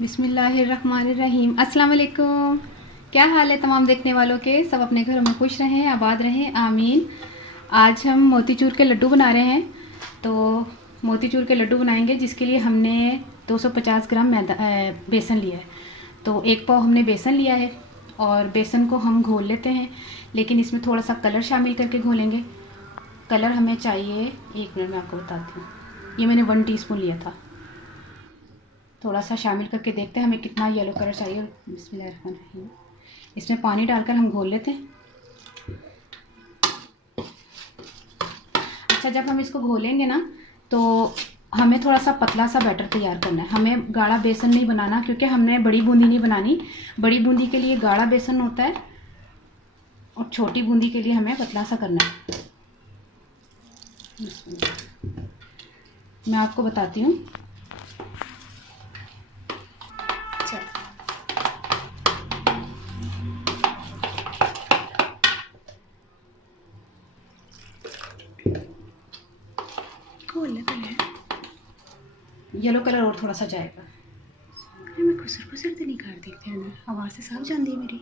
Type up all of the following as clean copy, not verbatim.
बिस्मिल्लाहिर्रहमानिर्रहीम। अस्सलाम वालेकुम। क्या हाल है तमाम देखने वालों के? सब अपने घरों में खुश रहें, आबाद रहें, आमीन। आज हम मोतीचूर के लड्डू बना रहे हैं। तो मोतीचूर के लड्डू बनाएंगे, जिसके लिए हमने 250 ग्राम मैदा बेसन लिया है। तो एक पाव हमने बेसन लिया है और बेसन को हम घोल लेते हैं, लेकिन इसमें थोड़ा सा कलर शामिल करके घोलेंगे। कलर हमें चाहिए, एक मिनट में आपको बताती हूँ। ये मैंने 1 टीस्पून लिया था। थोड़ा सा शामिल करके देखते हैं हमें कितना येलो कलर चाहिए। बिस्मिल्लाहिर्रहमानिर्रहीम। इसमें पानी डालकर हम घोल लेते हैं। अच्छा, जब हम इसको घोलेंगे ना, तो हमें थोड़ा सा पतला सा बैटर तैयार करना है। हमें गाढ़ा बेसन नहीं बनाना, क्योंकि हमने बड़ी बूंदी नहीं बनानी। बड़ी बूंदी के लिए गाढ़ा बेसन होता है और छोटी बूंदी के लिए हमें पतला सा करना है। मैं आपको बताती हूँ। येलो कलर और थोड़ा सा जाएगा। मैं खुसर खुसर तो नहीं कर दी फिर मैं आवाज़ से साफ जान दी मेरी।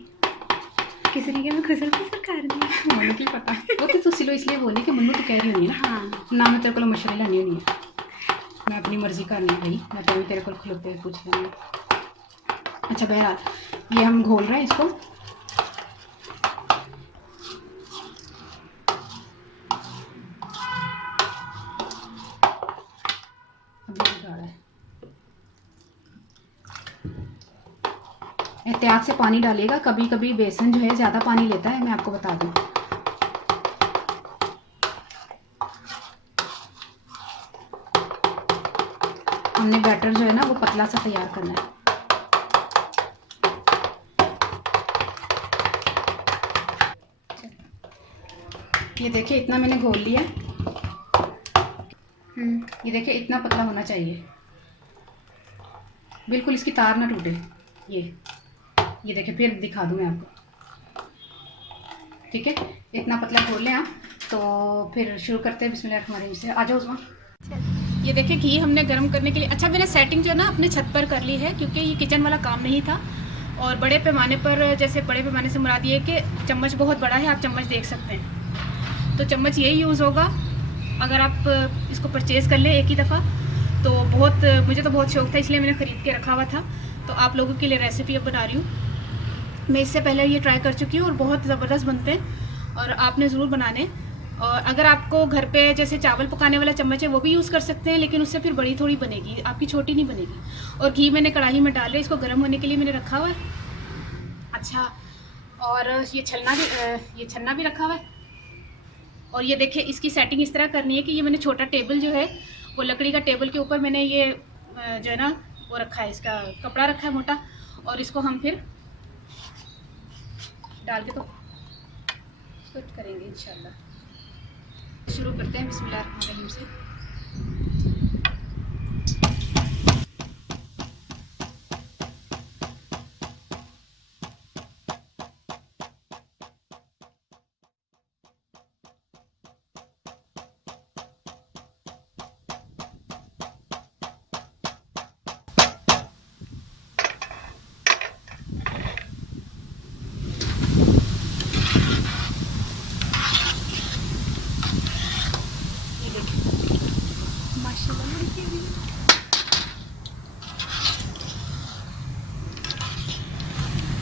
किसी ने क्या मैं खुसर खुसर कर दी? मनु की पता वो तो सिलो इसलिए बोली कि मनु तो कह रही होनी है ना। हाँ, ना मैं तेरे को मशवरे लेनी होनी है। मैं अपनी मर्जी करनी है भाई, मैं तो भी तेरे को खिलौते हुए पूछ लेंगे। अच्छा बहरहाल, ये हम घोल रहे हैं इसको। एहतियात से पानी डालिएगा, कभी कभी बेसन जो है ज़्यादा पानी लेता है, मैं आपको बता दूं। हमने बैटर जो है ना वो पतला सा तैयार करना है। ये देखिए, इतना मैंने घोल लिया। ये देखिए, इतना पतला होना चाहिए, बिल्कुल इसकी तार ना टूटे। ये देखिए, फिर दिखा दूं मैं आपको। ठीक है, इतना पतला घोल लें आप। तो फिर शुरू करते हैं। बिस्मिल्लाहिर्रहमानिर्रहीम से आ जाओ उस्मा। ये देखिए, घी हमने गर्म करने के लिए, अच्छा मैंने सेटिंग जो है ना अपने छत पर कर ली है, क्योंकि ये किचन वाला काम नहीं था। और बड़े पैमाने पर, जैसे बड़े पैमाने से मुराद ये कि चम्मच बहुत बड़ा है, आप चम्मच देख सकते हैं। तो चम्मच यही यूज़ होगा अगर आप इसको परचेज़ कर लें एक ही दफ़ा। तो मुझे तो बहुत शौक़ था, इसलिए मैंने ख़रीद के रखा हुआ था। तो आप लोगों के लिए रेसिपी अब बना रही हूँ। मैं इससे पहले ये ट्राई कर चुकी हूँ और बहुत ज़बरदस्त बनते हैं, और आपने ज़रूर बनाने। और अगर आपको घर पे जैसे चावल पकाने वाला चम्मच है वो भी यूज़ कर सकते हैं, लेकिन उससे फिर बड़ी थोड़ी बनेगी, आपकी छोटी नहीं बनेगी। और घी मैंने कढ़ाई में डाल रही, इसको गर्म होने के लिए मैंने रखा हुआ है। अच्छा, और ये छन्ना भी रखा हुआ है। और ये देखिए, इसकी सेटिंग इस तरह करनी है कि ये मैंने छोटा टेबल जो है वो लकड़ी का टेबल के ऊपर मैंने ये जो है ना वो रखा है, इसका कपड़ा रखा है मोटा, और इसको हम फिर डाल के तो फिट करेंगे इंशाल्लाह। शुरू करते हैं बिस्मिल्लाहिर्रहमानिर्रहीम से।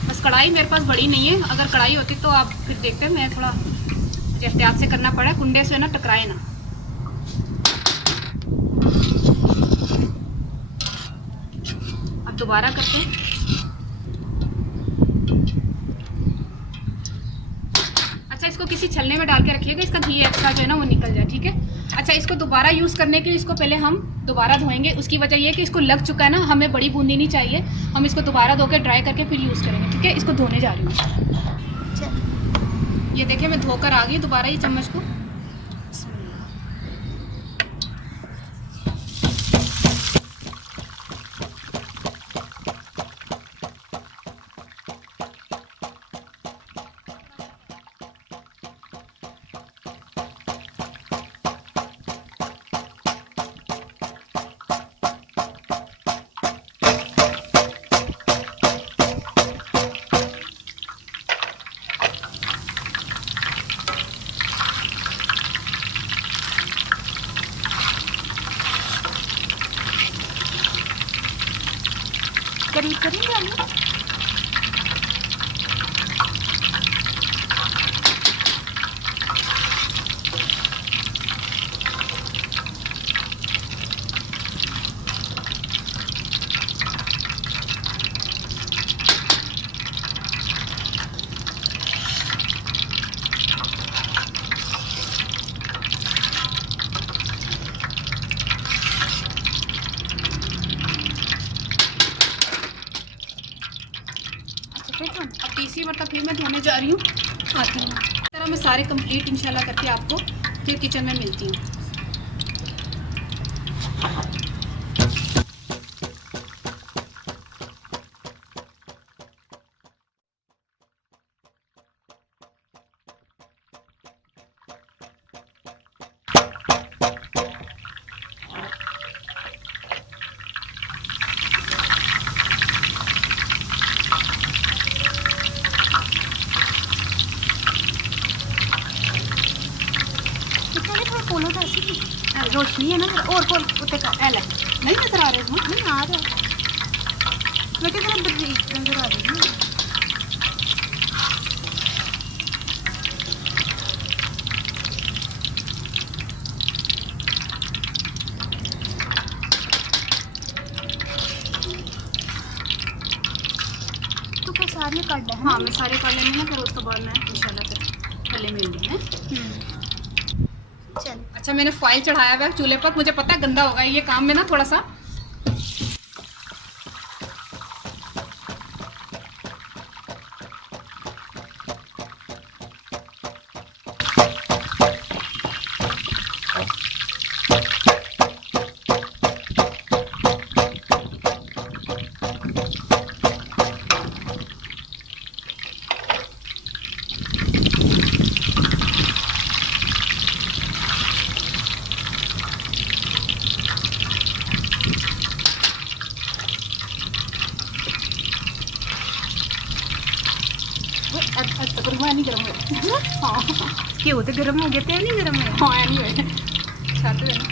बस कढ़ाई मेरे पास बड़ी नहीं है, अगर कढ़ाई होती तो आप फिर देखते हैं। मैं थोड़ा एहतियात से करना पड़ा, कुंडे से ना टकराए ना। अब दोबारा करते हैं। अच्छा, इसको किसी छलने में डाल के रखिएगा, इसका घी एक्स्ट्रा जो है ना वो निकल जाए। ठीक है। अच्छा, इसको दोबारा यूज़ करने के लिए इसको पहले हम दोबारा धोएंगे। उसकी वजह ये है कि इसको लग चुका है ना, हमें बड़ी बूंदी नहीं चाहिए। हम इसको दोबारा धो के ड्राई करके फिर यूज़ करेंगे। ठीक है, इसको धोने जा रही हूँ। ये देखिए, मैं धोकर आ गई दोबारा ये चम्मच को। करीब करेंगे हम। अब तीसरी मतलब फिर मैं धोने जा रही हूँ, आती हूँ। इस तरह मैं सारे कंप्लीट इंशाल्लाह करके आपको फिर किचन में मिलती हूँ। खोलो तो ऐसे ही रोशनी है ना, और खोल उत्ते का एल नहीं नजर आ रहे हो? नहीं आ रहा है, मैं क्या नजर आ रही हूँ। तो फिर सारे कर लें। हाँ मैं सारे कर लेंगे ना, फिर उसके बाद मैं इंशाल्लाह फिर थल्ले मिल रही है। चल अच्छा मैंने फॉइल चढ़ाया हुआ है चूल्हे पर, मुझे पता है गंदा होगा ये काम में ना थोड़ा सा। आज तक रुआ नहीं गर्म हुआ। हाँ क्यों तो गर्म हो गया, तेल नहीं गर्म है। हाँ एनीवे छाते देना।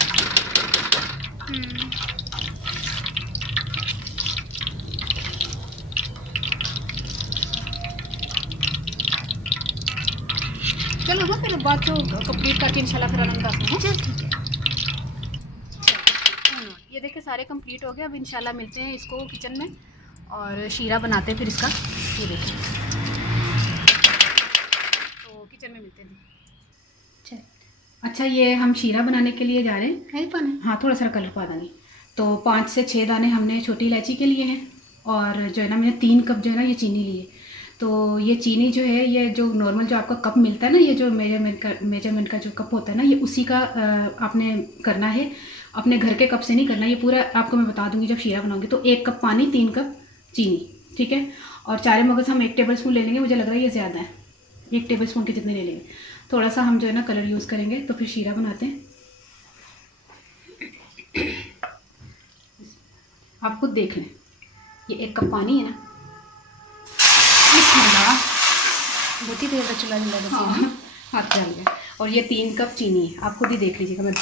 चलो ना फिर बाद को कंप्लीट करके इंशाल्लाह फिर आनंद आते हैं। चल ठीक है। ये देखिए सारे कंप्लीट हो गए, अब इंशाल्लाह मिलते हैं इसको किचन में और शीरा बनाते हैं फिर इसका। ये देखिए तो किचन में मिलते हैं। चल अच्छा ये हम शीरा बनाने के लिए जा रहे हैं। हेल्प आना। हाँ थोड़ा सा कलर पा देंगे। तो 5 से 6 दाने हमने छोटी इलायची के लिए हैं, और जो है ना मैंने 3 कप जो है ना ये चीनी लिए। तो ये चीनी जो है ये जो नॉर्मल जो आपका कप मिलता है ना, ये जो मेजरमेंट का जो कप होता है ना, ये उसी का आपने करना है, अपने घर के कप से नहीं करना। ये पूरा आपको मैं बता दूंगी जब शीरा बनाऊंगी। तो 1 कप पानी, 3 कप चीनी, ठीक है। और चारे मगज़ हम 1 टेबल स्पून ले लेंगे, मुझे लग रहा है ये ज़्यादा है, 1 टेबल स्पून के जितने ले लेंगे। थोड़ा सा हम जो है ना कलर यूज़ करेंगे। तो फिर शीरा बनाते हैं। आप खुद देख लें, ये 1 कप पानी है ना, बहुत ही देर का चूल्हा जला देती हाँ है। हाथ डाल गया। और ये 3 कप चीनी है, आप खुद ही देख लीजिएगा। मैं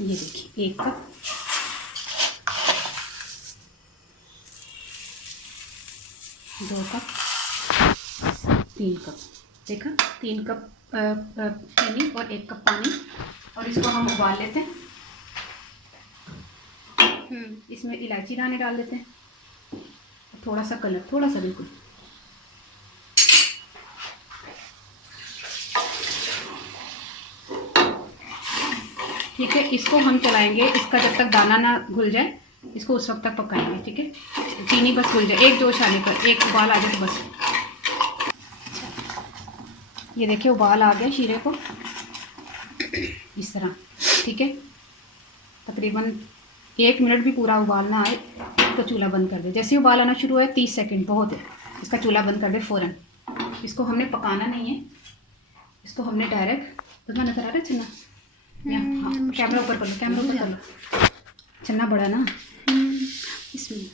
ये देखिए 1 कप, 2 कप, 3 कप, देखा 3 कप चीनी और 1 कप पानी। और इसको हम उबाल लेते हैं। इसमें इलायची दाने डाल देते हैं, थोड़ा सा कलर, थोड़ा सा बिल्कुल। ठीक है, इसको हम चलाएंगे, इसका जब तक दाना ना घुल जाए इसको उस वक्त तक पकाएंगे। ठीक है, चीनी बस घुल जाए, एक जोश आने पर, एक उबाल आ जाए तो बस। ये देखिए उबाल आ गया शीरे को इस तरह। ठीक है, तकरीबन 1 मिनट भी पूरा उबाल ना आए तो चूल्हा बंद कर दे। जैसे ही उबाल आना शुरू है 30 सेकंड बहुत है, इसका चूल्हा बंद कर दे फ़ौरन। इसको हमने पकाना नहीं है, इसको हमने डायरेक्ट, तो नजर आ रहा है छन्ना? हाँ कैमरा ऊपर कर लो, कैमरा ऊपर कर लो, छन्ना बड़ा ना। इसमें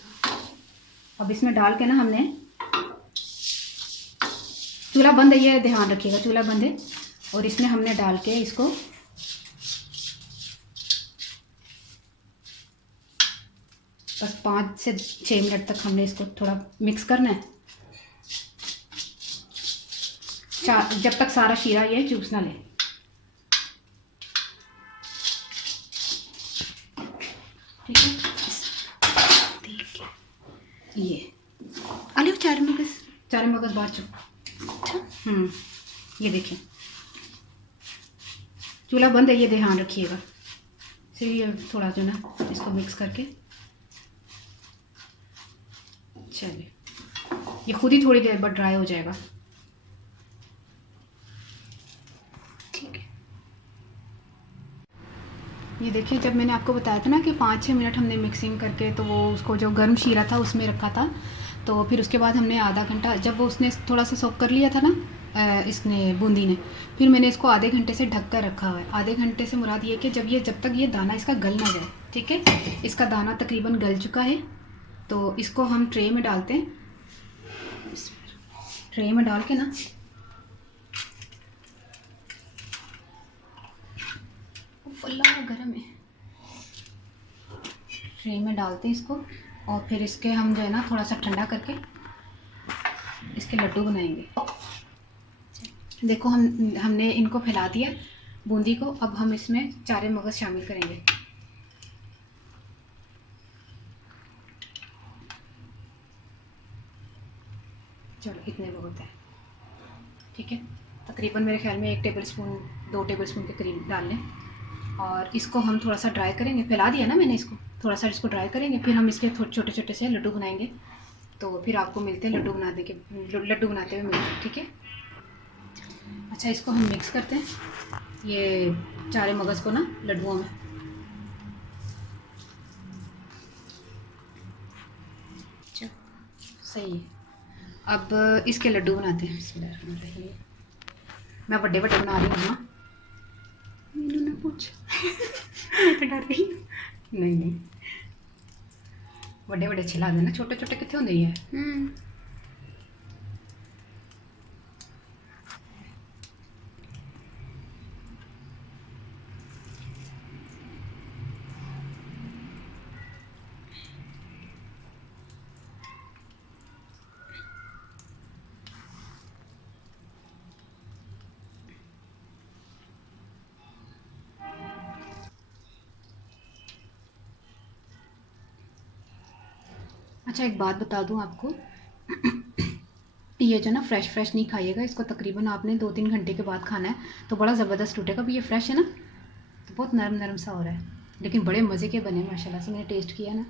अब इसमें डाल के ना हमने, चूल्हा बंद है, ये ध्यान रखिएगा चूल्हा बंद है। और इसमें हमने डाल के इसको बस 5 से 6 मिनट तक हमने इसको थोड़ा मिक्स करना है, जब तक सारा शीरा ये जूस ना ले। ठीक है, ये अरे चार मगज बाहर चो। अच्छा ये देखिए चूल्हा बंद है, ये ध्यान रखिएगा। फिर ये थोड़ा जो ना इसको मिक्स करके, चलिए ये खुद ही थोड़ी देर बाद ड्राई हो जाएगा। ठीक है। ये देखिए, जब मैंने आपको बताया था ना कि 5-6 मिनट हमने मिक्सिंग करके, तो वो उसको जो गर्म शीरा था उसमें रखा था, तो फिर उसके बाद हमने आधा घंटा, जब वो उसने थोड़ा सा सोक कर लिया था ना इसने बूंदी ने, फिर मैंने इसको आधे घंटे से ढक कर रखा हुआ है। आधे घंटे से मुराद ये कि जब तक ये दाना इसका गल ना जाए। ठीक है, इसका दाना तकरीबन गल चुका है, तो इसको हम ट्रे में डालते हैं। ट्रे में डाल के ना फुल्ला गर्म है, ट्रे में डालते हैं इसको, और फिर इसके हम जो है ना थोड़ा सा ठंडा करके इसके लड्डू बनाएंगे। देखो हमने इनको फैला दिया बूंदी को। अब हम इसमें चारे मगज शामिल करेंगे। चलो इतने बहुत है। ठीक है, तकरीबन मेरे ख्याल में 1 टेबलस्पून 2 टेबलस्पून के करीब डाल लें, और इसको हम थोड़ा सा ड्राई करेंगे। फैला दिया ना मैंने इसको, थोड़ा सा इसको ड्राई करेंगे, फिर हम इसके छोटे छोटे से लड्डू बनाएंगे। तो फिर आपको मिलते हैं लड्डू बनाते हुए मिलते हैं। ठीक है, अच्छा इसको हम मिक्स करते हैं, ये चारे मगज़ को ना लड्डुओं में। सही है, अब इसके लड्डू बनाते हैं। बिस्मिल्लाहिर्रहमानिर्रहीम। मैं बड़े बड़े बना रही हूँ। मैंने ना पूछ मैं तो डर गई। नहीं बड़े बड़े अच्छे लगते ना, छोटे छोटे कितने होंगे है। अच्छा एक बात बता दूं आपको, ये जो ना फ्रेश नहीं खाइएगा, इसको तकरीबन आपने 2-3 घंटे के बाद खाना है, तो बड़ा ज़बरदस्त टूटेगा। अभी ये फ्रेश है ना, तो बहुत नरम नरम सा हो रहा है, लेकिन बड़े मज़े के बने माशाल्लाह से। मैंने टेस्ट किया ना,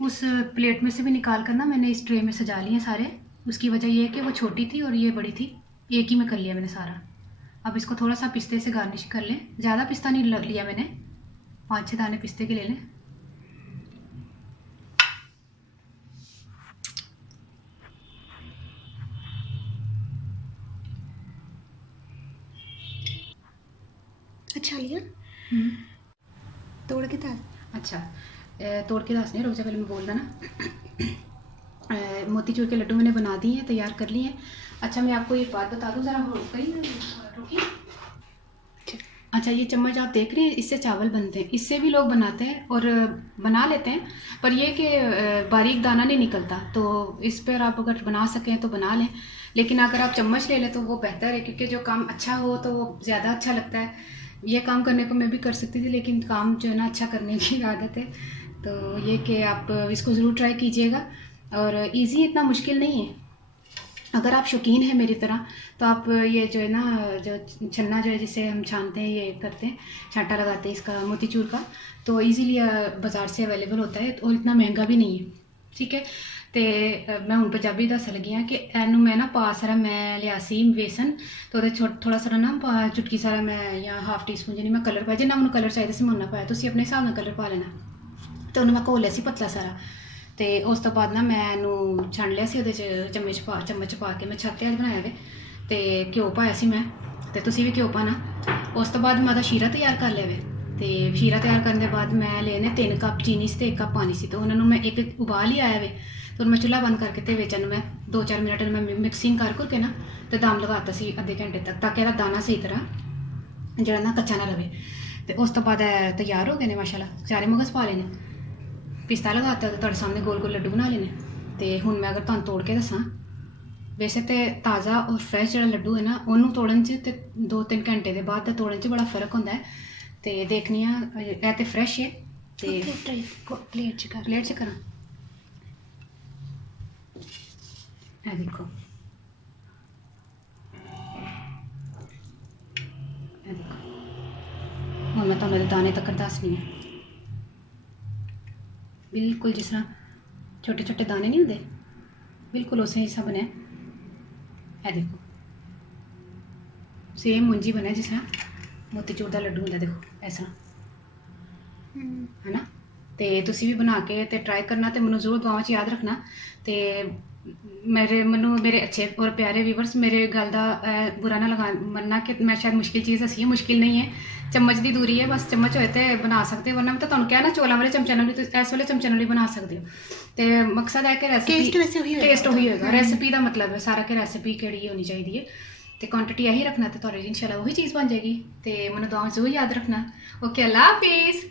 उस प्लेट में से भी निकाल कर ना मैंने इस ट्रे में सजा लिए सारे। उसकी वजह ये है कि वो छोटी थी और ये बड़ी थी, एक ही में कर लिया मैंने सारा। अब इसको थोड़ा सा पिस्ते से गार्निश कर लें। ज़्यादा पिस्ता नहीं लिया मैंने, 5-6 दाने पिस्ते के ले लें। अच्छा लिया, तोड़ के था। अच्छा तोड़ के दास नहीं, रुक जा पहले मैं बोल रहा ना। मोतीचूर के लड्डू मैंने बना दिए हैं, तैयार कर लिए हैं। अच्छा मैं आपको एक बात बता दूं, ज़रा रुकिए। अच्छा ये चम्मच आप देख रहे हैं, इससे चावल बनते हैं। इससे भी लोग बनाते हैं और बना लेते हैं, पर ये कि बारीक दाना नहीं निकलता। तो इस पर आप अगर बना सकें तो बना लें, लेकिन अगर आप चम्मच ले लें तो वो बेहतर है, क्योंकि जो काम अच्छा हो तो वो ज़्यादा अच्छा लगता है। ये काम करने को मैं भी कर सकती थी, लेकिन काम जो है ना अच्छा करने की आदत है। तो ये कि आप इसको ज़रूर ट्राई कीजिएगा, और इजी इतना मुश्किल नहीं है। अगर आप शौकीन हैं मेरी तरह, तो आप ये जो है ना, जो छन्ना जो है जिसे हम छानते हैं, ये करते हैं, छांटा लगाते हैं इसका मोतीचूर का, तो इजीली बाज़ार से अवेलेबल होता है और इतना महंगा भी नहीं है। ठीक है, तो मैं हूँ पंजाबी दस लगी हाँ कि एनू मैं ना पा सारा मैं लिया सी बेसन, तो थोड़ा सारा ना चुटकी सारा मैं या हाफ टी स्पून जी मैं कलर पाया, जिन्ना मैं कलर चाहिए से मैं उन्ना पाया, तो अपने हिसाब ਨਾਲ कलर पा लेना। तो उन्हें मैं घोलिया सी पतला सारा, तो उस तो बाद ना मैं ਇਹਨੂੰ ਛਣ ਲਿਆ ਸੀ, ਉਹਦੇ 'ਚ ਚਮਚ ਪਾ ਕੇ मैं छत ਤੇ ਅੱਜ बनाया वे, तो घ्यो पाया सी मैं, तो तुसी भी घ्यो पाना। उस तो बाद मैं शीरा तैयार कर लिया वे। ਤੇ ਸ਼ੀਰਾ ਤਿਆਰ ਕਰਨ ਦੇ ਬਾਅਦ ਮੈਂ ਲਏ ਨੇ 3 ਕੱਪ ਚੀਨੀ ਸੀ ਤੇ 1 ਕੱਪ ਪਾਣੀ ਸੀ, ਤੇ ਉਹਨਾਂ ਨੂੰ ਮੈਂ ਇੱਕ ਉਬਾਲ ਹੀ ਆਇਆ ਵੇ, ਤੇ ਹੁਣ ਮੈਂ ਚੁੱਲ੍ਹਾ ਬੰਦ ਕਰਕੇ ਤੇ ਵਿੱਚ ਨੂੰ ਮੈਂ 2-4 ਮਿੰਟ ਨੂੰ ਮੈਂ ਮਿਕਸਿੰਗ ਕਰਕੇ ਨਾ ਤੇ ਦਮ ਲਗਾਤਾ ਸੀ ਅੱਧੇ ਘੰਟੇ ਤੱਕ, ਤਾਂ ਕਿ ਇਹਦਾ ਦਾਣਾ ਸਹੀ ਤਰ੍ਹਾਂ ਜਿਹੜਾ ਨਾ ਕੱਚਾ ਨਾ ਰਵੇ। ਤੇ ਉਸ ਤੋਂ ਬਾਅਦ ਇਹ ਤਿਆਰ ਹੋ ਗਏ ਨੇ ਮਾਸ਼ਾਅੱਲਾ। ਚਾਰੇ ਮਗਜ਼ ਪਾ ਲਏ ਨੇ, ਪਿਸਤਾ ਲਗਾਤਾ ਤੇ ਤੁਹਾਡੇ ਸਾਹਮਣੇ ਗੋਲ ਗੋਲ ਲੱਡੂ ਬਣਾ ਲਏ ਨੇ। ਤੇ ਹੁਣ ਮੈਂ ਅਗਰ ਤੁਹਾਨੂੰ ਤੋੜ ਕੇ ਦੱਸਾਂ, ਵੈਸੇ ਤੇ ਤਾਜ਼ਾ ਔਰ ਫਰੈਸ਼ ਜਿਹੜਾ ਲੱਡੂ ਹੈ ਨਾ ਉਹਨੂੰ ਤੋੜਨ 'ਚ ਤੇ 2-3 ਘੰਟੇ ਦੇ ਬਾਅਦ ਦਾ ਤੋੜਨ 'ਚ ਬੜਾ ਫਰਕ ਹੁੰਦਾ ਹੈ। ਤੇ ਦੇਖਣੀ ਆ ਇਹ ਤੇ ਫਰੈਸ਼ ਹੈ ਤੇ ਪਲੇਟ 'ਚ ਕਰ ਪਲੇਟ 'ਚ ਕਰਾਂ। ਇਹ ਦੇਖੋ, ਇਹ ਦੇਖੋ, ਹੁਣ ਮੈਂ ਤੁਹਾਨੂੰ ਇਹਦੇ ਦਾਣੇ ਤੱਕ ਦੱਸਣੀ ਹੈ। ਬਿਲਕੁਲ ਜਿਸ ਤਰ੍ਹਾਂ ਛੋਟੇ ਛੋਟੇ ਦਾਣੇ ਨਹੀਂ ਹੁੰਦੇ, ਬਿਲਕੁਲ ਉਸੇ ਹੀ ਹਿਸਾਬ ਬਣਿਆ। ਇਹ ਦੇਖੋ ਸੇਮ ਮੁੰਜੀ ਬਣਿਆ ਜਿਸ ਤਰ੍ਹਾਂ ਮੋਤੀਚੂਰ ਦਾ ਲੱਡੂ ਹੁੰਦਾ, ਦੇਖੋ ਇਸ ਤਰ੍ਹਾਂ ਹੈ ਨਾ। ਤੇ ਤੁਸੀਂ ਵੀ ਬਣਾ ਕੇ ਤੇ ਟਰਾਈ ਕਰਨਾ, ਤੇ ਮੈਨੂੰ ਜ਼ਰੂਰ ਦੁਆਵਾਂ 'ਚ ਯਾਦ ਰੱਖਣਾ। ਤੇ ਮੇਰੇ ਅੱਛੇ ਔਰ ਪਿਆਰੇ ਵੀਵਰਸ, ਮੇਰੇ ਗੱਲ ਦਾ ਬੁਰਾ ਨਾ ਮੰਨਣਾ ਕਿ ਮੈਂ ਸ਼ਾਇਦ ਮੁਸ਼ਕਿਲ ਚੀਜ਼ ਦੱਸੀ ਹੈ, ਮੁਸ਼ਕਿਲ ਨਹੀਂ ਹੈ। ਚਮਚ ਦੀ ਦੂਰੀ ਹੈ, ਬਸ ਚਮਚ ਹੋਏ ਤੇ ਬਣਾ ਸਕਦੇ ਹੋ, ਵਰਨਾ ਮੈਂ ਤਾਂ ਤੁਹਾਨੂੰ ਕਿਹਾ ਨਾ ਚੋਲਾਂ ਵਾਲੇ ਚਮਚੇ ਨਾਲ ਵੀ ਤੁਸੀਂ ਇਸ ਵੇਲੇ ਚਮਚੇ ਨਾਲ ਵੀ ਬਣਾ ਸਕਦੇ ਹੋ। ਤੇ ਮਕਸਦ ਹੈ ਕਿ ਰੈਸਿਪੀ ਟੇਸਟ ਉਹੀ ਹੋਏਗਾ। ਰੈਸਿਪੀ ਦਾ ਮਤਲਬ ਹੈ ਸਾਰਾ ਕਿ ਰੈਸਿਪੀ ਕਿਹੜੀ ਹੋਣੀ ਚਾਹੀਦੀ ਹੈ, ਤੇ ਕੁਆਂਟੀਟੀ ਇਹੀ ਰੱਖਣਾ, ਤੇ ਤੁਹਾਡੀ ਇਨਸ਼ਾਅੱਲਾ ਉਹੀ ਚੀਜ਼ ਬਣ ਜਾਏਗੀ। ਤੇ ਮੈਨੂੰ ਦੁਆਵਾਂ ਜ਼ਰੂਰ ਯਾਦ ਰੱਖਣਾ। ਓਕੇ, ਅੱਲਾ ਹਾਫਿਜ਼।